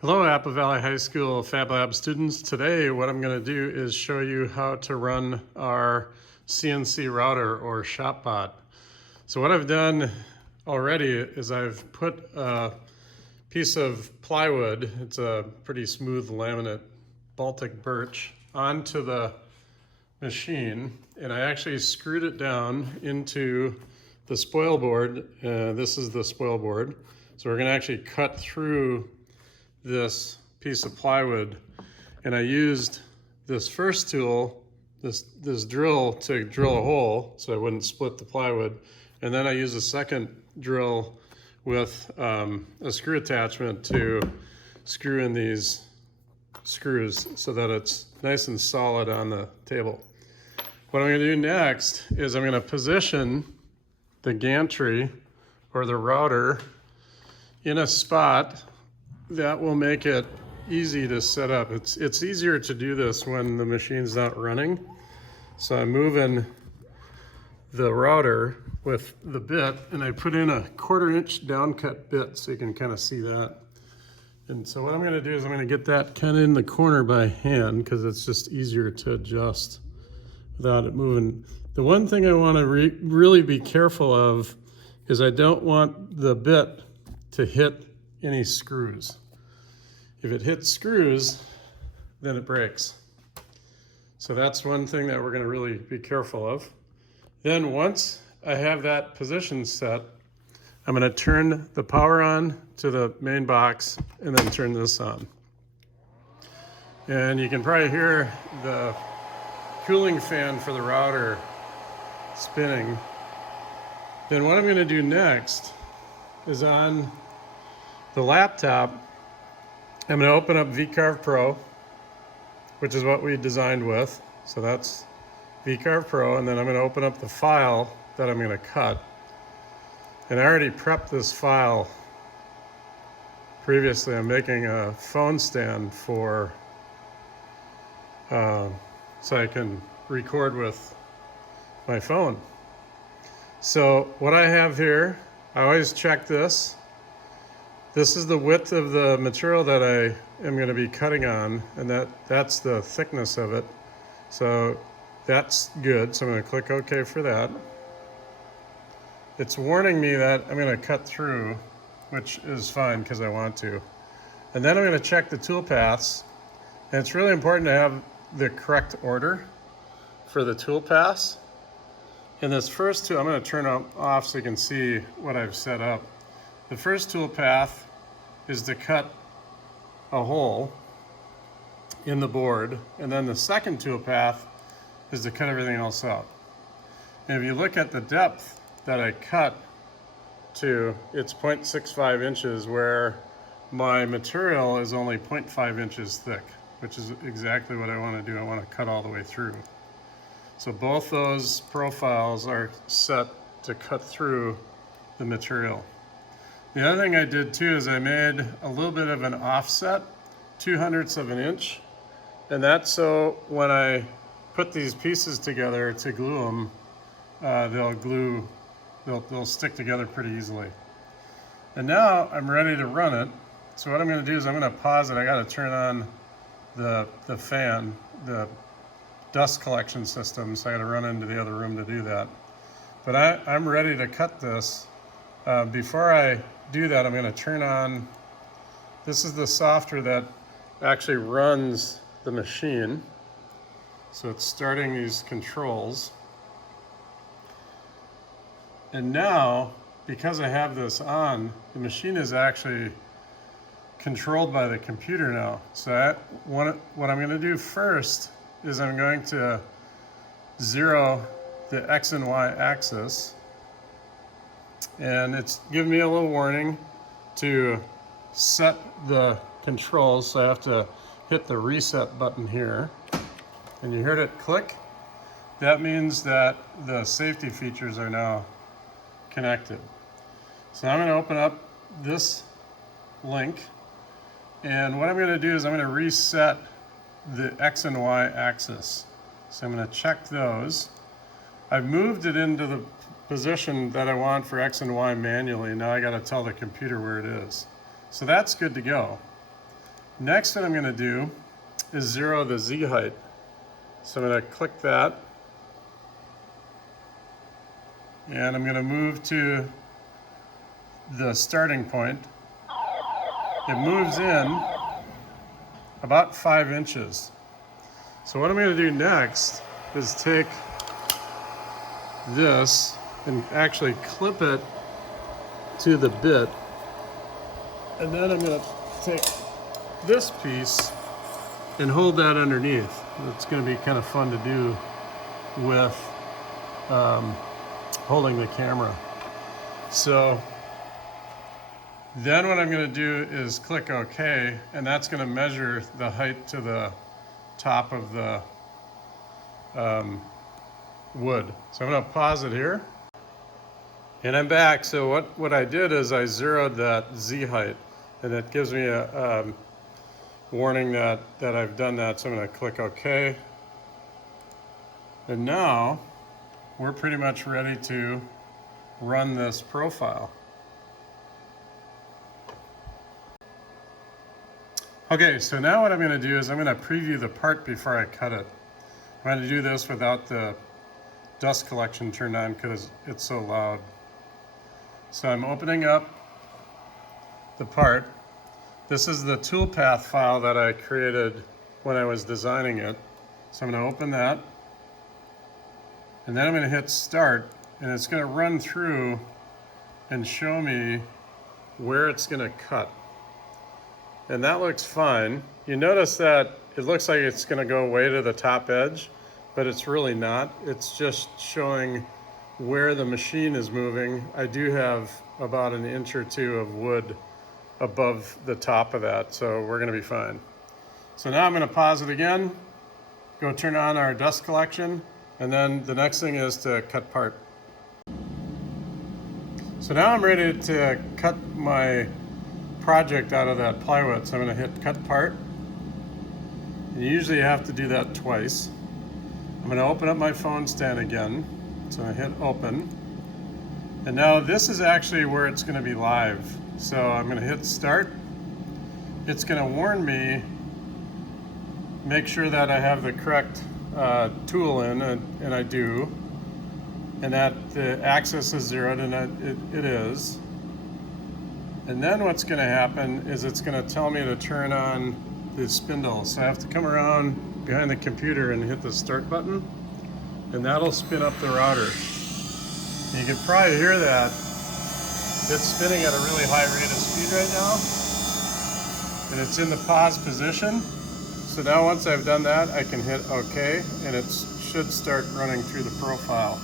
Hello, Apple Valley High School Fab Lab students. Today, what I'm going to do is show you how to run our CNC router or ShopBot. So what I've done already is I've put a piece of plywood, it's a pretty smooth laminate Baltic birch, onto the machine, and I actually screwed it down into the spoil board. This is the spoil board. So we're going to actually cut through this piece of plywood, and I used this first tool, this drill, to drill a hole so I wouldn't split the plywood, and then I used a second drill with a screw attachment to screw in these screws so that it's nice and solid on the table. What I'm going to do next is I'm going to position the gantry or the router in a spot that will make it easy to set up. It's easier to do this when the machine's not running. So I'm moving the router with the bit, and I put in a 1/4 inch downcut bit so you can kind of see that. And so what I'm going to do is I'm going to get that kind of in the corner by hand because it's just easier to adjust without it moving. The one thing I want to really be careful of is I don't want the bit to hit any screws. If it hits screws, then it breaks. So that's one thing that we're going to really be careful of. Then once I have that position set, I'm going to turn the power on to the main box and then turn this on. And you can probably hear the cooling fan for the router spinning. Then what I'm going to do next is on the laptop, I'm going to open up VCarve Pro, which is what we designed with. So that's VCarve Pro, and then I'm going to open up the file that I'm going to cut. And I already prepped this file previously. I'm making a phone stand for so I can record with my phone. So what I have here, I always check this. This is the width of the material that I am going to be cutting on, and that's the thickness of it. So that's good. So I'm going to click OK for that. It's warning me that I'm going to cut through, which is fine because I want to. And then I'm going to check the tool paths. And it's really important to have the correct order for the tool paths. In this first tool, I'm going to turn it off so you can see what I've set up. The first tool path is to cut a hole in the board, and then the second tool path is to cut everything else out. And if you look at the depth that I cut to, it's 0.65 inches, where my material is only 0.5 inches thick, which is exactly what I want to do. I want to cut all the way through. So both those profiles are set to cut through the material. The other thing I did too is I made a little bit of an offset, 0.02 of an inch, and that's so when I put these pieces together to glue them, they'll stick together pretty easily. And now I'm ready to run it. So what I'm going to do is I'm going to pause it. I got to turn on the fan, the dust collection system, so I got to run into the other room to do that. But I'm ready to cut this. Before I do that, I'm going to turn on, this is the software that actually runs the machine. So it's starting these controls. And now, because I have this on, the machine is actually controlled by the computer now. So what I'm going to do first is I'm going to zero the X and Y axis. And it's giving me a little warning to set the controls, so I have to hit the reset button here. And you heard it click. That means that the safety features are now connected. So I'm going to open up this link, and what I'm going to do is I'm going to reset the X and Y axis. So I'm going to check those. I've moved it into the position that I want for X and Y manually. Now I got to tell the computer where it is. So that's good to go. Next, what I'm going to do is zero the Z height. So I'm going to click that, and I'm going to move to the starting point. It moves in about 5 inches. So what I'm going to do next is take this and actually clip it to the bit, and then I'm going to take this piece and hold that underneath. It's going to be kind of fun to do with holding the camera. So then what I'm going to do is click OK, and that's going to measure the height to the top of the wood. So I'm going to pause it here, and I'm back. So what I did is I zeroed that Z height, and it gives me a warning that I've done that. So I'm going to click OK, and now we're pretty much ready to run this profile. Okay, so now what I'm going to do is I'm going to preview the part before I cut it. I'm going to do this without the dust collection turned on because it's so loud. So I'm opening up the part. This is the toolpath file that I created when I was designing it. So I'm going to open that, and then I'm going to hit start, and it's going to run through and show me where it's going to cut. And that looks fine. You notice that it looks like it's going to go way to the top edge, but it's really not. It's just showing where the machine is moving. I do have about 1 inch or 2 of wood above the top of that, so we're going to be fine. So now I'm going to pause it again, go turn on our dust collection, and then the next thing is to cut part. So now I'm ready to cut my project out of that plywood. So I'm going to hit cut part. And usually you have to do that twice. I'm going to open up my phone stand again. So I hit open. And now this is actually where it's going to be live. So I'm going to hit start. It's going to warn me, make sure that I have the correct tool in, and I do, and that the axis is zeroed, and it is. And then what's going to happen is it's going to tell me to turn on the spindle. So I have to come around behind the computer and hit the start button, and that'll spin up the router. And you can probably hear that. It's spinning at a really high rate of speed right now, and it's in the pause position. So now once I've done that, I can hit OK, and it should start running through the profile.